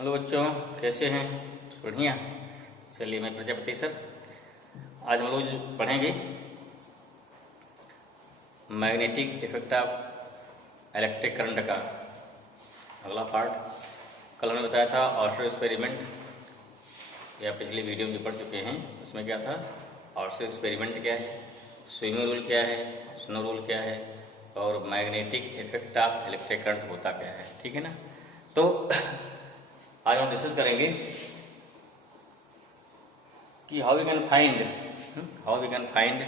Hello बच्चों, कैसे हैं? बढ़िया। चलिए, मैं प्रजापति सर। आज हम लोग पढ़ेंगे magnetic effect of electric current का अगला पार्ट। कल हमने बताया था ऑर्शर एक्सपेरिमेंट, या पिछली वीडियो में जो पढ़ चुके हैं उसमें क्या था, ऑर्शर एक्सपेरिमेंट क्या है, स्विमिंग रूल क्या है, स्नो रूल क्या है, और magnetic effect of electric current होता क्या है। ठीक है ना। तो आज हम डिस्कस करेंगे कि how we can find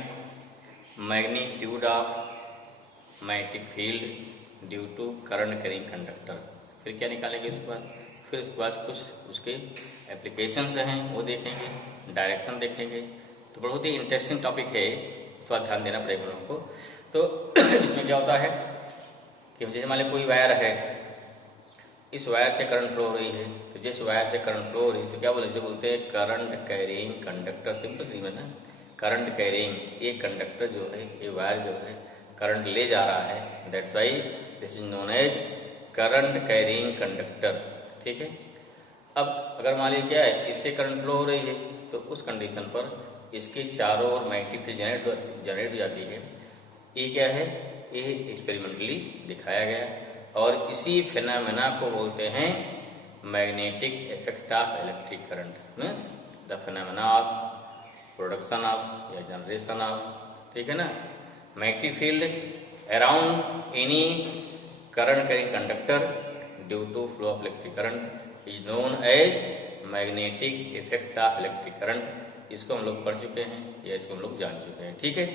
magnitude of magnetic field due to current carrying conductor. फिर क्या निकालेंगे उसके बाद, फिर उसके बाद कुछ उसके एप्लीकेशंस हैं वो देखेंगे, डायरेक्शन देखेंगे। तो बहुत ही इंटरेस्टिंग टॉपिक है, थोड़ा ध्यान देना पड़ेगा लोगों को। तो इसमें क्या होता है कि जैसे मान लीजिए कोई वायर है, इस वायर से करंट फ्लो हो रही है, तो जिस वायर से करंट फ्लो हो रही है क्या बोलते हैं करंट कैरिंग कंडक्टर। सिंपल सी में ना, करंट कैरिंग, ये कंडक्टर जो है, ये वायर जो है करंट ले जा रहा है, that's why this is known as current carrying conductor. ठीक है। अब अगर मान लीजिए क्या है, इससे करंट फ्लो हो रही है, तो उस कंडीशन पर इसके चारों ओर मैग्नेटिक फील्ड जनरेट हो जाती है। ये क्या है, ये एक्सपेरिमेंटली दिखाया गया, और इसी फिनोमेना को बोलते हैं magnetic effect of electric current. Means the phenomena of production of या जनरेशन ऑफ, ठीक है ना, magnetic field around any current carrying conductor due to flow of electric current is known as magnetic effect of electric current. इसको हम लोग पढ़ चुके हैं या इसको हम लोग जान चुके हैं। ठीक है।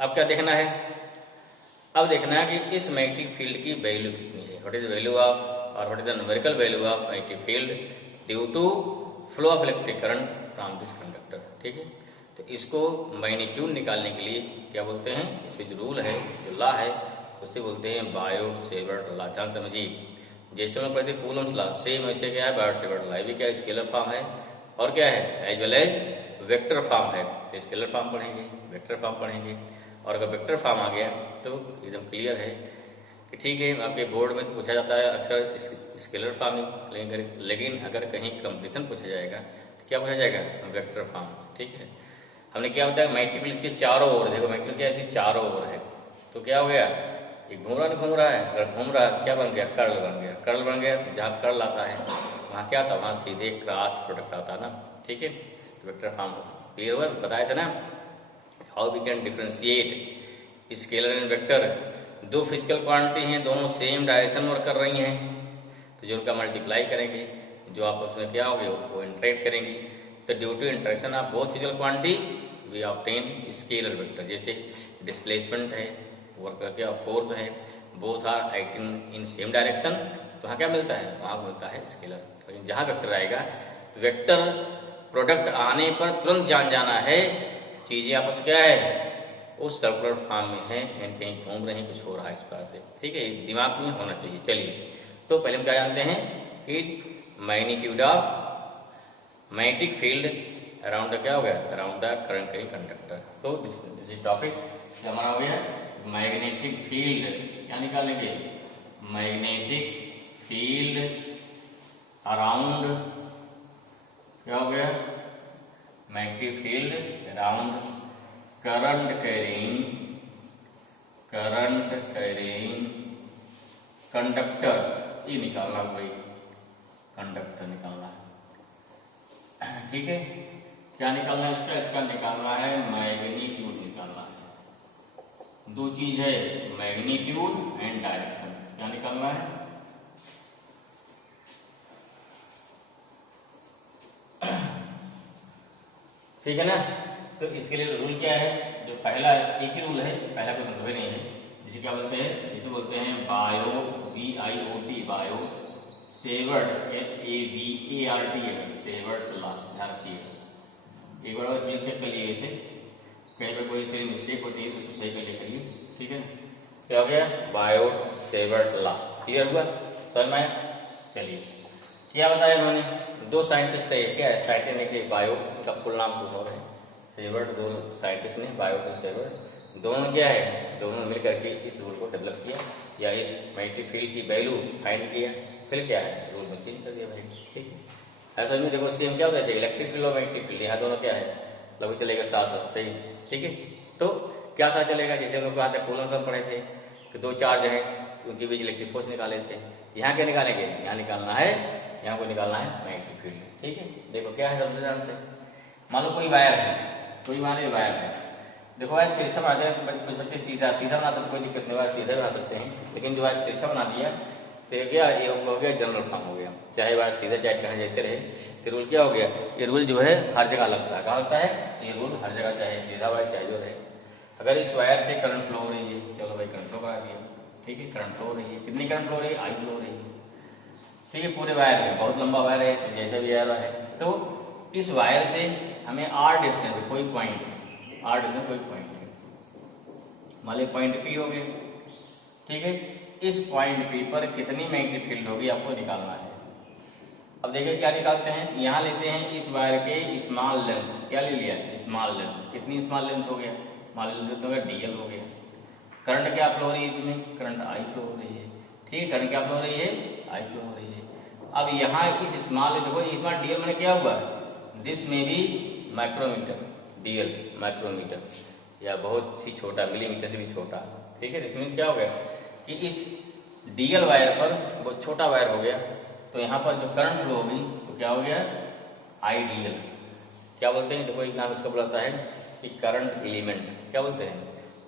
अब क्या देखना है, अब देखना है कि इस मैग्नेटिक फील्ड की वैल्यू कितनी है, what is the value of और what is the numerical value of magnetic field due to flow of electric current from this conductor. ठीक है। तो इसको मैग्नीट्यूड निकालने के लिए क्या बोलते हैं, इसमें जो रूल है, जो लॉ है, उसे बोलते हैं बायोट-सेवर्ट लॉ। ध्यान समझिए, जैसे मैं पढ़ते कूलम्स लॉ, सेम वैसे क्या है बायोट-सेवर्ट लॉ। भी क्या है, स्केलर फॉर्म है, और क्या है as well as vector form है। तो स्केलर फॉर्म पढ़ेंगे, वेक्टर फॉर्म पढ़ेंगे, और अगर वेक्टर फॉर्म आ गया तो एकदम क्लियर है कि ठीक है। आपके बोर्ड में तो पूछा जाता है अक्सर स्केलर फॉर्म ही, लेकिन अगर कहीं कंपटीशन पूछा जाएगा तो क्या पूछा जाएगा, वेक्टर फॉर्म। ठीक है। हमने क्या बताया, मैग्नेटिक फील्ड इसके चारों ओर, देखो मैग्नेटिक क्या ऐसी चारों ओर है, तो क्या हो गया, ये घूम रहा है, अगर घूम रहा है क्या बन गया, कर्ल बन गया। कर्ल बन गया, जहाँ कर्ल आता है वहाँ क्या आता है, वहाँ सीधे क्रॉस प्रोडक्ट आता है ना। ठीक है। तो वेक्टर फॉर्म क्लियर हुआ, बताया था ना how we can differentiate scalar and vector. दो फिजिकल क्वांटिटी हैं, दोनों सेम डायरेक्शन में वर्क कर रही हैं, तो जो उनका मल्टीप्लाई करेंगे, जो आप उसमें क्या होंगे वो इंटरेक्ट करेंगी। तो due to interaction of both physical quantity we obtain scalar vector. जैसे डिस्प्लेसमेंट है, वर्क का क्या फोर्स है, both are acting in same direction, तो वहाँ क्या मिलता है, वहाँ मिलता है स्केलर। लेकिन जहाँ वेक्टर आएगा तो वेक्टर प्रोडक्ट आने पर तुरंत जान जाना है चीजें आपस क्या है, उस सर्कुलर फॉर्म में है, कहीं घूम रहे हैं, कुछ हो रहा है इस प्रकार से। ठीक है, दिमाग में होना चाहिए। चलिए, तो पहले हम क्या जानते हैं कि magnitude of magnetic field around the क्या हो गया, around the current carrying conductor. तो दिस इज टॉपिक हमारा हो गया मैग्नेटिक फील्ड। क्या निकालेंगे, मैग्नेटिक फील्ड अराउंड क्या हो गया, magnetic field around current carrying conductor. ये निकालना भाई, कंडक्टर निकालना है। ठीक है। क्या निकालना है इसका निकालना है मैग्नीट्यूड निकालना है। दो चीज है, मैग्नीट्यूड एंड डायरेक्शन। क्या निकालना है, ठीक है ना। तो इसके लिए रूल क्या है, जो पहला एक ही रूल है, पहला कोई मतलब नहीं है। जिसे क्या बोलते हैं, जिसे बोलते हैं bio BIOT, bio Savart SAVART, Savart's law. ध्यान रखिए, एक बार इसमें चेक कर लिए, इसे कहीं पर कोई से मिस्टेक होती है तो उसको सही कर लिया करिए। ठीक है। क्या हो गया, बायोट सेवर्ट लॉ। क्लियर हुआ सर में। चलिए, क्या बताया उन्होंने, दो साइंटिस्ट है, क्या है साइंटिस्ट ने, बायो का फुल नाम कुछ और है, सेवर्ट, दो साइंटिस्ट ने, बायोट और सेवर्ट, दोनों क्या है, दोनों मिल करके इस रूल को डेवलप किया, या इस मैग्नेटिक फील्ड की वैल्यू फाइंड किया, फिर क्या है रूल में चेंज कर दिया भाई। ठीक है। ऐसा में देखो सेम क्या होता है, इलेक्ट्रिक फील्ड और मैग्नेटिक फील्ड, यहाँ दोनों क्या है लगभग चलेगा साथ साथ, सही, ठीक है। तो क्या साथ चलेगा, जैसे हम लोग कहा था कूलम सब पढ़े थे कि दो चार्ज है उनके बीच इलेक्ट्रिक फोर्स निकाले थे, यहाँ क्या निकालेंगे, यहाँ निकालना है, यहाँ को निकालना है मैग्नेटिक फील्ड, ठीक है। देखो क्या है सबसे ध्यान से, मान लो कोई वायर है, कोई मान लो वायर है, देखो वायर तिरछा बनाते हैं, कुछ बच्चे सीधा सीधा बना सकते, कोई दिक्कत नहीं, वायर सीधा बना सकते हैं, लेकिन जो वायर तिरछा बना दिया तो क्या ये हो गया जनरल फॉर्म हो गया, चाहे वायर सीधा चाहे कहीं जैसे रहे, तो रूल क्या हो गया, ये रूल जो है हर जगह लगता है, कहाँ लगता है, ये रूल हर जगह चाहे सीधा वायर चाहे जो रहे। अगर इस वायर से करंट फ्लो हो रही है, चलो भाई करंट फ्लो आ गया, ठीक है, करंट फ्लो हो रही है, कितनी करंट फ्लो हो रही है, आई फ्लो हो रही है, ठीक है, पूरे वायर में, बहुत लंबा वायर है, जैसे भी वायर है, तो इस वायर से हमें आर डिस्टेंस पे कोई पॉइंट, आर डिस्टेंस कोई पॉइंट, मान लीजिए पॉइंट पी हो गया, ठीक है, इस पॉइंट पी पर कितनी मैग्नेटिक फील्ड होगी आपको निकालना है। अब देखिए क्या निकालते हैं, यहाँ लेते हैं इस वायर के स्मॉल लेंथ, क्या ले लिया, स्मॉल लेंथ, कितनी स्मॉल लेंथ हो गया, स्मॉल लेंथ हो गया डीएल हो गया, करंट क्या फ्लो हो रही है इसमें, करंट आई फ्लो हो रही है, ठीक है, करंट क्या फ्लो हो रही है, आई फ्लो हो रही है। अब यहाँ इस स्मॉल लेंथ को स्मॉल डीएल मैंने क्या हुआ, दिस में भी माइक्रोमीटर, डीएल माइक्रोमीटर या बहुत ही छोटा मिलीमीटर से भी छोटा, ठीक है, इसमें क्या हो गया कि इस डीएल वायर पर बहुत छोटा वायर हो गया, तो यहाँ पर जो करंट फ्लो होगी तो क्या हो गया, आई डीएल, क्या बोलते हैं, देखो एक नाम इसका बुलाता है कि करंट एलिमेंट, क्या बोलते हैं,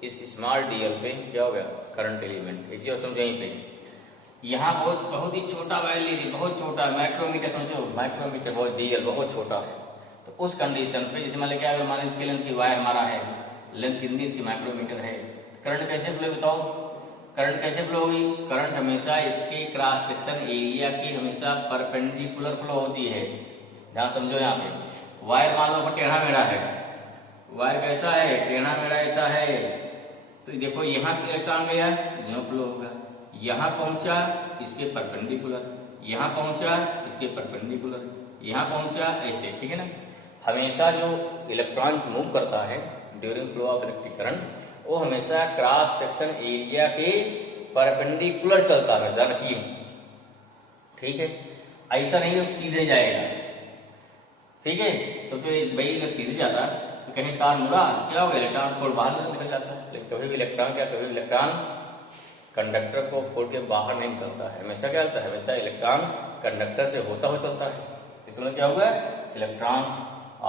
इस स्मॉल डीएल पे क्या हो गया, करंट एलिमेंट, इसी और समझो यहीं पे, यहाँ बहुत ही छोटा वायर ले रही, बहुत छोटा माइक्रोमीटर, समझो माइक्रोमीटर, बहुत डीएल बहुत छोटा है, तो उस कंडीशन पे जैसे मान लिया क्या, अगर मान इसके लेंथ की वायर हमारा है, लेंथ कितनी इसकी माइक्रोमीटर है, करंट कैसे फ्लो बताओ, करंट कैसे फ्लो होगी, करंट हमेशा इसके क्रॉस सेक्शन एरिया की हमेशा परपेंडिकुलर फ्लो होती है, ध्यान समझो, यहाँ पे वायर मान लो टेढ़ा मेढ़ा है, वायर कैसा है, टेढ़ा मेढ़ा ऐसा है, तो देखो यहाँ इलेक्ट्रॉन गया, यहाँ फ्लो होगा, यहाँ पहुंचा इसके परपेंडिकुलर, यहाँ पहुंचा इसके परपेंडिकुलर, यहाँ पहुंचा ऐसे, ठीक है ना। हमेशा जो इलेक्ट्रॉन मूव करता है during flow of electric current, वो हमेशा क्रॉस सेक्शन एरिया के परपेंडिकुलर चलता है, ध्यान रखिए, ठीक है, ऐसा नहीं तो सीधे जाएगा, ठीक है, तो भाई अगर सीधे जाता तो कहीं तार मुड़ा क्या होगा, इलेक्ट्रॉन फोड़ बाहर निकल जाता है, लेकिन कभी भी इलेक्ट्रॉन क्या, कभी इलेक्ट्रॉन कंडक्टर को फोड़ के बाहर नहीं निकलता है, हमेशा क्या होता है, हमेशा इलेक्ट्रॉन कंडक्टर से होता हुआ चलता है, इसमें क्या होगा, इलेक्ट्रॉन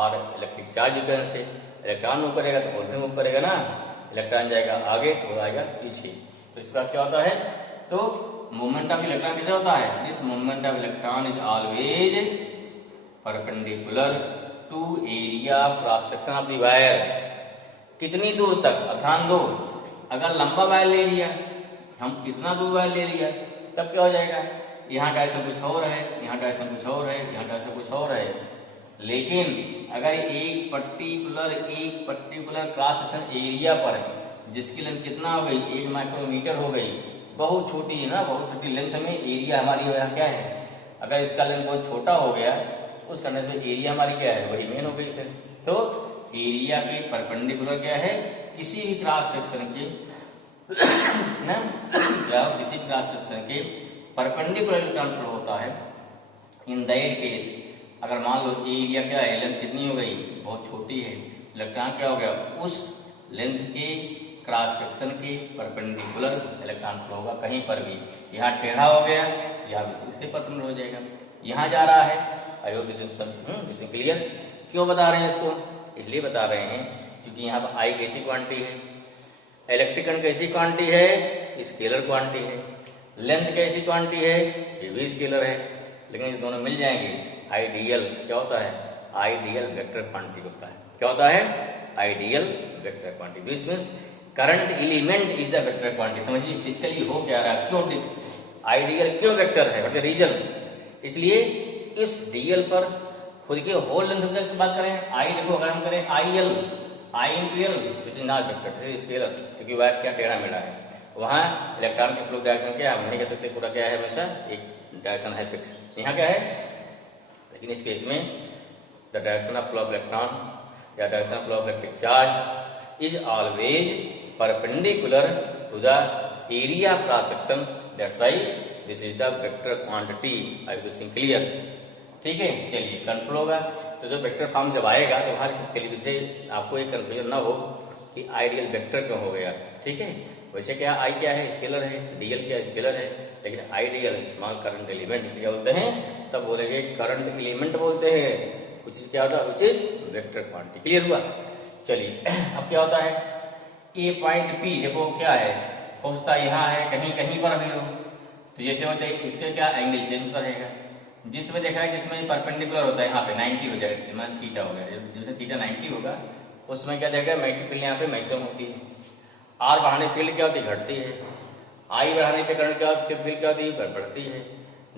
और इलेक्ट्रिक चार्ज यूक्रेन से इलेक्ट्रॉन मूव करेगा तो और भी मूव करेगा ना, इलेक्ट्रॉन जाएगा आगे और आएगा पीछे, तो इस बात क्या होता है, तो मूवमेंट ऑफ इलेक्ट्रॉन कैसे होता है, this movement of electron is always perpendicular to area cross section of the wire, कितनी दूर तक, अब ध्यान दो, अगर लंबा वायर ले लिया, हम कितना दूर वायर ले लिया, तब क्या हो जाएगा, यहाँ डायरेक्शन कुछ और है, यहाँ डायरेक्शन कुछ और है, यहाँ डायरेक्शन कुछ और है, लेकिन अगर एक पर्टिकुलर क्रॉस सेक्शन एरिया पर जिसकी लेंथ कितना हो गई, 1 माइक्रोमीटर हो गई, बहुत छोटी है ना, बहुत छोटी लेंथ में एरिया हमारी यहाँ क्या है, अगर इसका लेंथ बहुत छोटा हो गया उस कंडीशन में एरिया हमारी क्या है, वही मेन हो गई फिर, तो एरिया के परपेंडिकुलर क्या है, किसी भी क्रॉस सेक्शन के ना, किसी क्रॉस सेक्शन के परपेंडिकुलर इलेक्ट्रॉन फ्लो होता है, इन दैट केस अगर मान लो एरिया क्या है, लेंथ कितनी हो गई, बहुत छोटी है, इलेक्ट्रॉन क्या हो गया, उस लेंथ के क्रॉस सेक्शन के परपेंडिकुलर इलेक्ट्रॉन फ्लो होगा, कहीं पर भी, यहाँ टेढ़ा हो गया, यहाँ भी इसके परपेंडिकुलर हो जाएगा, यहाँ जा रहा है, आई होप दिस इज क्लियर। क्यों बता रहे हैं इसको, इसलिए बता रहे हैं क्योंकि यहाँ पर आई कैसी क्वांटिटी है, इलेक्ट्रिक करंट कैसी क्वांटिटी है, स्केलर क्वांटिटी है, लेंथ कैसी क्वांटिटी है, ये भी स्केलर है, लेकिन ये दोनों मिल जाएंगे, आइडियल क्या होता है, आइडियल वेक्टर क्वांटिटी होता है, क्या होता है, ideal vector quantity, this means current element is the vector quantity. समझिए फिजिकली हो क्या रहा है, क्यों आइडियल क्यों वेक्टर है, व्हाट इज द रीजन, इसलिए इस डीएल पर खुद के होल लेंथ की बात करें, आई देखो अगर हम करें I L, I into L, this is not vector, scalar, क्योंकि वायर क्या टेढ़ा मेढ़ा है, वहां इलेक्ट्रॉन के फ्लो डायरेक्शन क्या हम नहीं कह सकते, पूरा क्या है, हमेशा एक डायरेक्शन है फिक्स, यहाँ क्या है, लेकिन इस केस में the direction of flow of electron या direction of flow of electric charge is always perpendicular to the area cross section, that's why this is the vector quantity, I will clear, ठीक है। चलिए control होगा तो जो vector form जब आएगा तो हर किसी से आपको एक कंफ्यूजन ना हो कि आइडियल वेक्टर क्यों हो गया, ठीक है। वैसे क्या आई क्या है, स्केलर है, डीएल क्या स्केलर है, लेकिन आइडियल स्मॉल करंट एलिमेंट इसे क्या बोलते हैं, तब बोलेंगे करंट एलिमेंट बोलते हैं। कुछ चीज क्या होता है, which is vector quantity. Clear हुआ। चलिए अब क्या होता है, ए पॉइंट पी देखो क्या है, पहुंचता यहाँ है, कहीं कहीं पर भी हो तो जैसे होते हैं इसके क्या एंगल चेंज होता रहेगा। जिसमें देखा है जिसमें परपेंडिकुलर होता है यहाँ पे 90 हो जाएगा, मान थीटा हो गया, जैसे थीटा 90 होगा उसमें क्या देगा, मैग्नेटिक फील्ड यहाँ पे मैक्सिमम होती है। आर बढ़ाने फील्ड क्या होती है, घटती है। आई बढ़ाने पे करंट क्या होती है, फील्ड क्या होती है, बढ़ती है।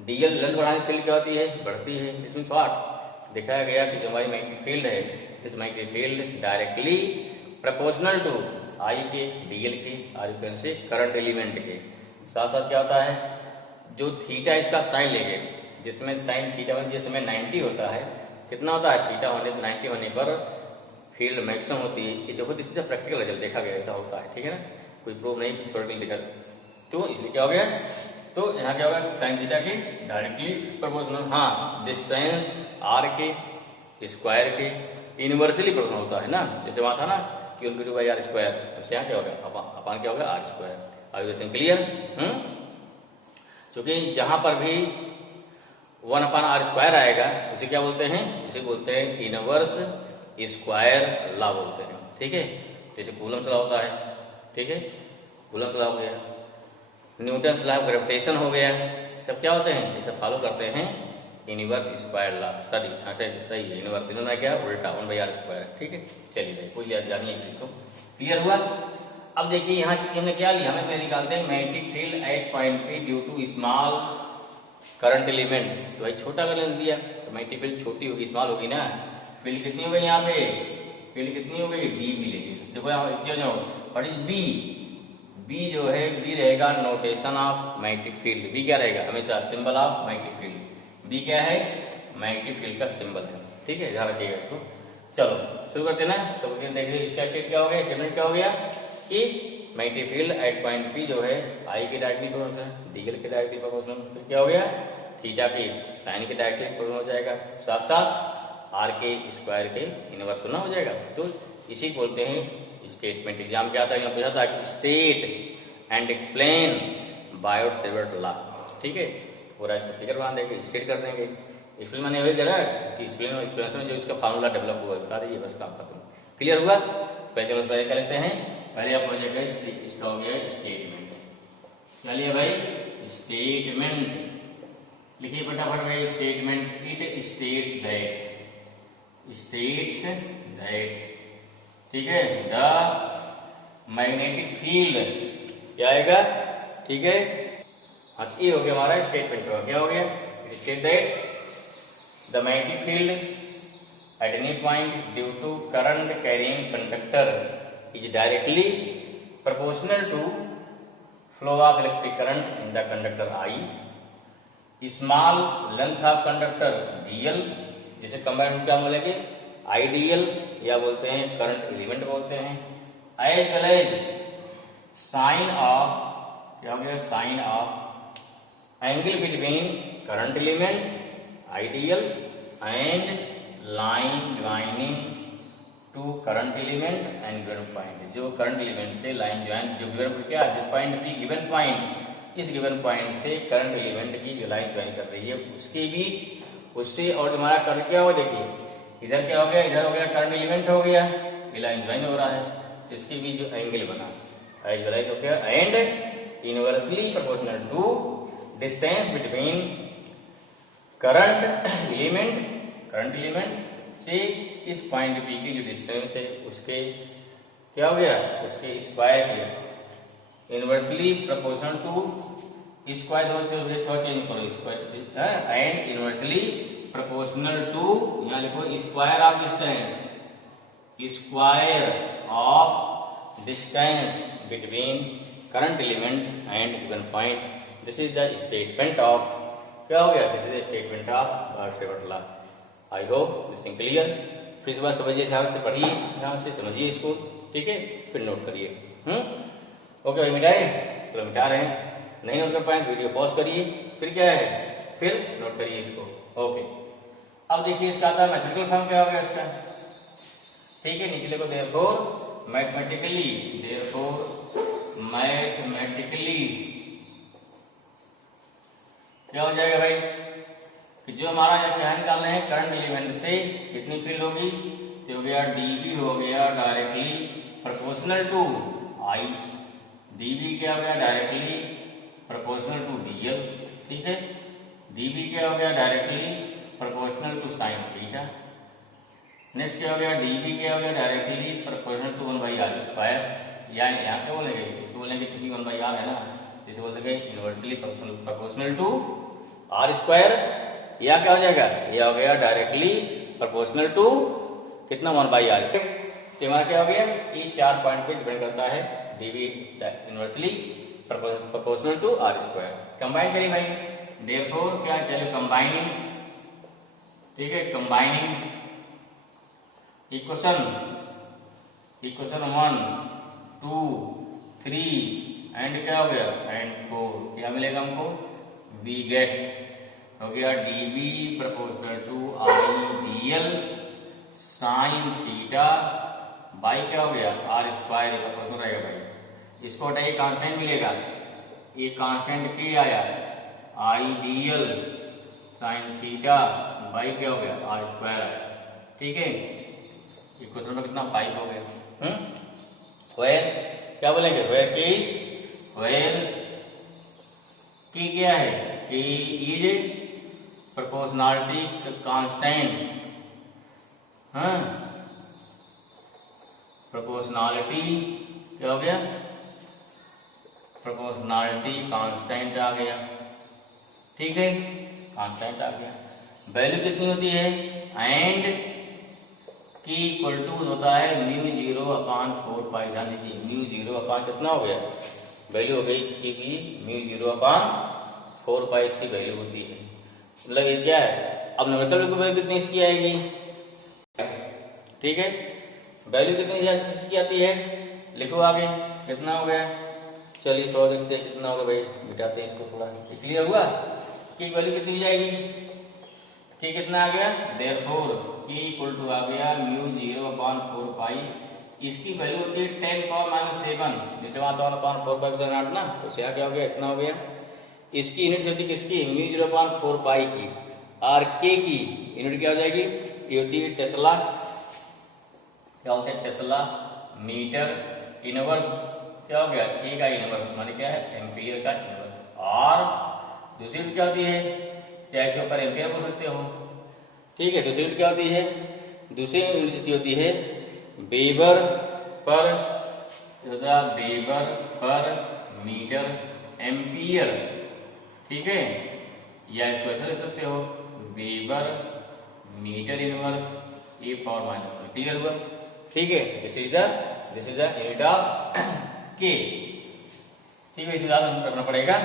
डीएल लेंथ बढ़ाने फील्ड क्या होती है, बढ़ती है। इसमें व्हाट दिखाया गया कि जो हमारी मैग्नेटिक फील्ड है, इस magnetic field directly proportional to I के, डीएल के, आर से करंट एलिमेंट के। साथ साथ क्या होता है, जो थीटा इसका साइन लेंगे, जिसमें साइन थीटा में जिसमें 90 होता है, कितना होता है थीटा होने 90 होने पर फील्ड मैक्सिमम होती है। ये देखो इससे प्रैक्टिकल रिजल्ट देखा गया, ऐसा होता है, ठीक है ना, कोई प्रूफ नहीं, थ्योरेटिकल दिखा। तो इसमें क्या हो गया, तो यहाँ क्या होगा, साइन थीटा की डायरेक्टली प्रोपोर्शनल, हाँ डिस्टेंस आर के स्क्वायर के यूनिवर्सली प्रोपोर्शनल होता है ना। जैसे वहां था ना कि उनके 2/r स्क्वायर, उससे यहाँ क्या होगा अपान क्या होगा आर स्क्वायर। आगे क्लियर। क्योंकि जहां पर भी 1/r स्क्वायर आएगा उसे क्या बोलते हैं, उसे बोलते हैं इनवर्स स्क्वायर लॉ बोलते हैं, ठीक है। जैसे कूलम्स लॉ होता है, ठीक है, कूलम्स लॉ हो गया, न्यूटन लॉ ऑफ ग्रेविटेशन हो गया, सब क्या होते हैं, ये सब फॉलो करते हैं इनवर्स स्क्वायर लॉ। सॉरी सही है, इनवर्स इन्होंने क्या उल्टा 1/r स्क्वायर, ठीक है। चलिए भाई कोई जानिए चीज को, क्लियर हुआ। अब देखिए यहाँ हमने क्या लिया, हमें पहले निकालते हैं magnetic field at point P due to small current element. तो भाई छोटा कर दिया तो मैग्नेटिक फील्ड छोटी होगी, स्मॉल होगी ना। फील्ड कितनी हो गई यहाँ पे, फील्ड कितनी हो गई, डी मिलेगी। देखो यहाँ व्हाट इज बी, बी जो है बी रहेगा notation of magnetic field. B क्या रहेगा, हमेशा symbol of magnetic field. B क्या है, मैग्नेटिक फील्ड का सिंबल है, ठीक है, ध्यान रखिएगा इसको। चलो शुरू करते ना। तो देखिए इसका स्टेट क्या हो गया, स्टेटमेंट क्या हो गया कि magnetic field at point P जो है आई के डायरेक्टली प्रोपोर्शनल, डीएल के डायरेक्टली प्रोपोर्शनल, फिर क्या हो गया थीटा की साइन के डायरेक्टली प्रोपोर्शनल हो जाएगा, साथ साथ आर के स्क्वायर के इनवर्स होना हो जाएगा। तो इसी को बोलते हैं स्टेटमेंट। एग्जाम क्या आता है, पूछा था कि state and explain Biot-Savart law, ठीक है। पूरा इसका फिगर बना देंगे, स्टेट कर देंगे, एक्सप्लेन मैंने वही करा कि एक्सप्लेनेशन में जो इसका फार्मूला डेवलप हुआ बता दीजिए, बस काम खत्म। क्लियर हुआ। पहले क्या लेते हैं, पहले आप हो जाएगा इसका हो गया स्टेटमेंट। क्या लिया भाई, स्टेटमेंट लिखिए फटाफट भाई। स्टेटमेंट इट स्टेट्स दैट, ठीक है, द मैग्नेटिक फील्ड क्या आएगा, ठीक है। हाँ ये हो गया हमारा स्टेटमेंट, क्या हो गया, state that the magnetic field at any point due to current carrying conductor is directly proportional to flow of electric current in the conductor I. Small length of conductor dl, जिसे combined क्या बोलेंगे ideal या बोलते हैं current element बोलते हैं। As well as sine of क्या हो गया, sine of angle between current element ideal and line joining to current element and given point. जो करंट एलिमेंट से लाइन ज्वाइन, जो गिवन क्या जिस पॉइंट की गिवन पॉइंट, इस गिवन पॉइंट से करंट एलिमेंट की जो लाइन ज्वाइन कर रही है उसके बीच, उससे और हमारा करंट क्या हो, देखिए इधर क्या हो गया, इधर हो गया करंट एलिमेंट हो गया, ये लाइन ज्वाइन हो रहा है, इसके बीच जो एंगल बना एज हो गया and inversely proportional to distance between current element से इस पॉइंट पी की जो डिस्टेंस है उसके क्या हो गया, उसके स्क्वायर के इनवर्सली प्रोपोर्शनल टू स्क्वायर, थोड़ा चेंज करो square and inversely proportional to, यहाँ लिखो square of distance, square of distance between current element and given point. This is the statement of क्या हो गया, this is the statement of Biot Savart law. I hope this is clear. फिर इस बार समझिए, ध्यान से पढ़िए, ध्यान से समझिए इसको, ठीक है, फिर नोट करिए। ओके भाई, मिटाए, चलो मिटा रहे हैं, नहीं नोट कर पाए वीडियो पॉज करिए, फिर क्या है, फिर नोट करिए इसको। ओके। अब देखिए इसका आता है मैथमेटिकल फॉर्म, क्या होगा इसका, ठीक है। नीचे लिखो देयरफॉर मैथमेटिकली, देयरफॉर मैथमेटिकली क्या हो जाएगा भाई कि जो हमारा जब क्या निकालना है करंट एलिमेंट से कितनी फील्ड होगी, तो हो गया dB हो गया directly proportional to I, dB क्या हो गया डायरेक्टली प्रोपोर्शनल टू dl, ठीक है। dB क्या हो गया directly proportional to sine theta. Next क्या हो गया dB क्या हो गया डायरेक्टली प्रोपोर्शनल टू 1/r², यानी यहाँ क्या बोलेंगे, इसको बोलेंगे चूंकि 1/r है ना, इसे बोलेंगे इनवर्सली प्रोपोर्शनल टू r², या क्या हो जाएगा, यह हो गया डायरेक्टली प्रोपोर्शनल टू कितना 1/r। तो हमारा क्या हो गया, ये 4 पॉइंट पे डिपेंड करता है dB inversely proportional to r²। Combine करिए भाई, देयरफॉर क्या चलो कंबाइनिंग, ठीक है, कंबाइनिंग इक्वेशन 1 2 3 एंड क्या हो गया एंड 4, क्या मिलेगा हमको, वी गेट हो गया dB proportional to I dl sine theta by क्या हो गया r² प्रोपोर्शनल रहेगा भाई। इसको हटाइए कांस्टेंट मिलेगा, ये कांस्टेंट के आया I dl sine theta by क्या हो गया r² आया, ठीक है। इक्वेशन में कितना 5 हो गया। वेयर क्या बोलेंगे, वेयर की क्या है कि इज प्रोपोर्शनलिटी कांस्टेंट, हाँ प्रोपोर्शनलिटी क्या हो गया, प्रोपोर्शनलिटी कांस्टेंट आ गया, ठीक है, कांस्टेंट आ गया। वैल्यू कितनी होती है, एंड की इक्वल टू होता है μ0/4π, ध्यान दीजिए μ0 कितना हो गया, वैल्यू हो गई कि μ0/4π इसकी वैल्यू होती है, मतलब ये क्या है, अब न्यूमेरिकल की वैल्यू कितनी इसकी आएगी, ठीक है, वैल्यू कितनी इसकी आती है, लिखो आगे कितना हो गया, चलिए थोड़ा देखते हैं कितना होगा भाई, मिटाते हैं इसको थोड़ा, क्लियर हुआ कि वैल्यू कितनी जाएगी, कि कितना आ गया, देयरफॉर की इक्वल टू आ गया μ0/4π, इसकी वैल्यू होती है 10⁻⁷, जैसे वहां तो 1/4π से ना, तो यहाँ क्या हो गया, इतना हो गया। इसकी यूनिट होती है किसकी, μ0/4π की, और के की यूनिट क्या हो जाएगी, ये होती है टेस्ला, क्या होता है टेस्ला मीटर इनवर्स, क्या हो गया ए का इनवर्स माने क्या है एम्पियर का इनवर्स, और दूसरी यूनिट क्या होती है, चाहे इसके ऊपर एम्पियर बोल सकते हो, ठीक है। दूसरी यूनिट क्या होती है, दूसरी यूनिट होती है वेबर पर मीटर एम्पियर, ठीक है, या इसको ऐसा लिख सकते हो weber metre inverse e⁻⁻⁻, clear हुआ, ठीक है। This is the unit of K, ठीक है, इसे याद करना पड़ेगा।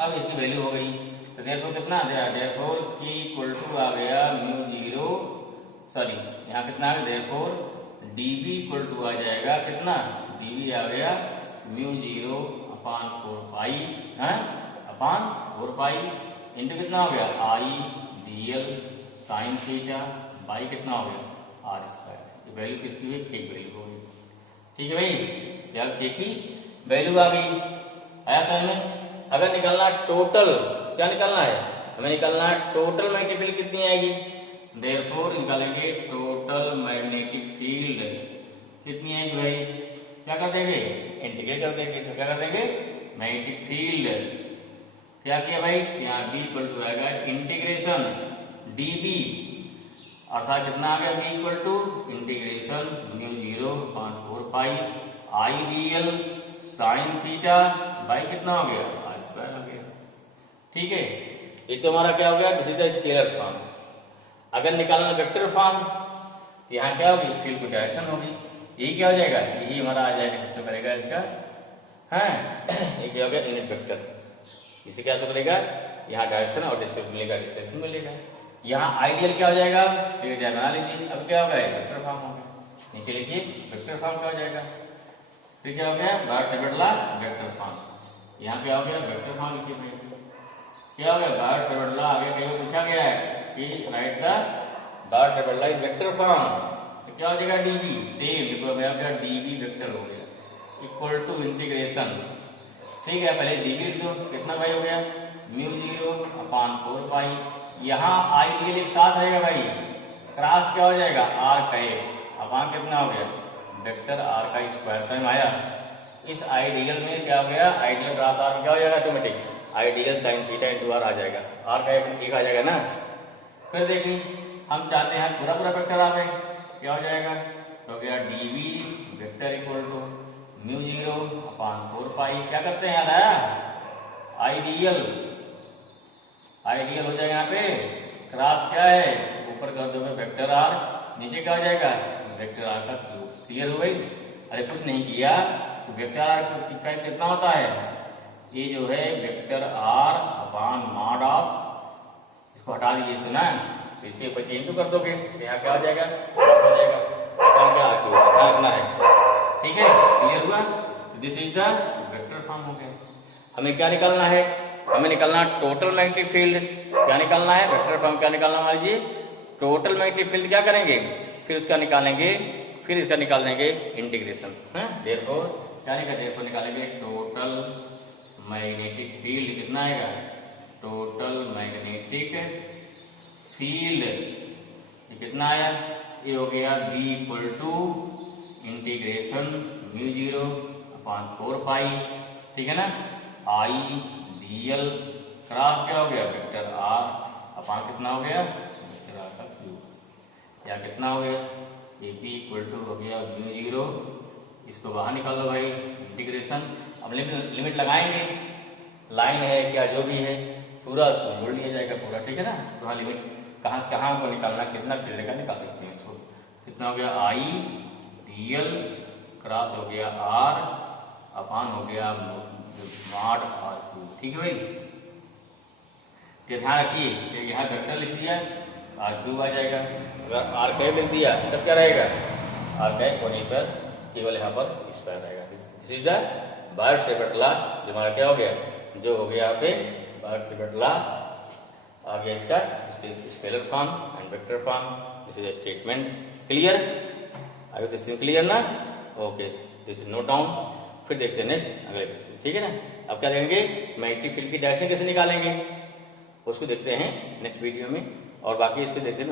अब इसकी वैल्यू हो गई, तो देयरफॉर कितना आ गया, देयरफॉर की इक्वल टू आ गया यहाँ कितना आ गया, देयरफॉर dB इक्वल टू आ जाएगा कितना, dB आ गया μ0/4π इंटू कितना हो गया I dl sine theta by कितना हो गया r², वैल्यू किसकी हुई, के वैल्यू हो गई, ठीक है भाई, क्या के की वैल्यू आ गई, आया समझ में। अगर निकालना टोटल, क्या निकालना है हमें, निकालना है टोटल मैग्नेटिक फील्ड कितनी आएगी, देयरफॉर निकालेंगे टोटल मैग्नेटिक फील्ड कितनी आएगी भाई, क्या कर देंगे इंटीग्रेट कर देंगे, इसको क्या कर देंगे मैग्नेटिक फील्ड, क्या किया भाई, यहाँ B इक्वल टू आएगा इंटीग्रेशन dB, अर्थात कितना आ गया B equal to integration μ0/4π I dl sine theta by कितना हो गया r² हो गया, ठीक है। ये तो हमारा क्या हो गया, सीधा स्केलर फॉर्म। अगर निकालना वेक्टर फॉर्म, यहाँ क्या होगी, फील्ड की डायरेक्शन होगी, यही क्या हो जाएगा, यही हमारा आ जाएगा, किससे करेगा इसका, हाँ ये क्या हो गया यूनिट वेक्टर, इसे क्या करेगा, यहाँ डायरेक्शन और डिस्टेंस मिलेगा, डिस्टेंस मिलेगा, यहाँ आइडियल क्या हो जाएगा, बना लीजिए, अब क्या होगा वेक्टर फॉर्म हो गया, नीचे लिखिए वेक्टर फॉर्म क्या हो जाएगा, फिर क्या हो गया बाहर से बदला वेक्टर फॉर्म, यहाँ क्या हो गया वेक्टर फॉर्म लिखिए भाई, क्या हो गया बाहर से बदला, आगे कहीं पूछा गया है कि right the bar double line vector form, तो क्या हो जाएगा डीवी, सेम देखो मेरा क्या डीवी वेक्टर हो गया इक्वल टू इंटीग्रेशन, ठीक है। पहले डीवी तो कितना भाई हो गया म्यू 0 अपान 4 पाई, यहाँ आइडियल एक साथ रहेगा भाई, क्रॉस क्या हो जाएगा आर का अपान कितना हो गया वेक्टर आर का स्क्वायर, समझ में आया। इस आइडियल में क्या हो गया, आइडियल क्रॉस आर क्या हो जाएगा automatic, I DL sine theta into R आ जाएगा, आर का एक आ जाएगा ना। फिर देखिए हम चाहते हैं पूरा पूरा वेक्टर आ जाए, क्या हो जाएगा, तो गया DV vector equal to mu 0 upon 4 pi, क्या करते हैं याद आया, आइडियल आइडियल हो जाएगा यहाँ पे, क्रॉस क्या है ऊपर कर दोगे वेक्टर आर, नीचे क्या हो जाएगा वेक्टर आर का क्यूब, क्लियर हो गई। अरे कुछ नहीं किया तो वेक्टर आर का कितना होता है, ये जो है vector R upon mod of, इसको हटा दीजिए सुना, इसे ऊपर चेंज तो कर दोगे, यहाँ क्या हो जाएगा हो जाएगा क्या रखना है, ठीक है, क्लियर हुआ। This is the vector form हो गया। हमें क्या निकालना है, हमें निकालना टोटल मैग्नेटिक फील्ड, क्या निकालना है वेक्टर फॉर्म, क्या निकालना मान लीजिए टोटल मैग्नेटिक फील्ड, क्या करेंगे फिर उसका निकालेंगे, फिर इसका निकाल देंगे इंटीग्रेशन, देयरफॉर क्या निकालेंगे टोटल मैग्नेटिक फील्ड, कितना आएगा टोटल मैग्नेटिक फील्ड, ये कितना आया, ये हो गया B equal to integration mu 0 upon 4 pi, ठीक है ना, आई डी एल क्रॉस क्या हो गया वेक्टर आर अपान कितना हो गया वेक्टर आर का क्यूब, या कितना हो गया ए पी इक्वल टू हो गया म्यू 0, इसको बाहर निकाल लो भाई इंटीग्रेशन, अब लिमिट लगाएंगे, लाइन है क्या जो भी है पूरा उसको मोड़ लिया जाएगा पूरा, ठीक है ना। तो हाँ लिमिट कहाँ से कहाँ को निकालना, कितना फील्ड का निकाल सकते हैं इसको, कितना हो गया आई डी एल क्रॉस हो गया आर अपान हो गया मॉड आर क्यूब, ठीक है भाई। तो ध्यान रखिए यहाँ वेक्टर लिख दिया आर क्यूब आ जाएगा, अगर आर कैप लिख दिया तब क्या रहेगा आर कैप होने पर केवल यहाँ पर स्क्वायर रहेगा। This is the Biot Savart law, जो हमारा क्या हो गया, जो हो गया यहाँ पे बायर शेपेड लॉ आ गया इसका scalar form and vector form, this is statement, clear, I this clear ना, okay this is note down. फिर देखते हैं नेक्स्ट अगले क्वेश्चन, ठीक है ना। अब क्या देंगे मैग्नेटिक फील्ड की डायरेक्शन कैसे निकालेंगे उसको देखते हैं नेक्स्ट वीडियो में, और बाकी इसको देखते हैं।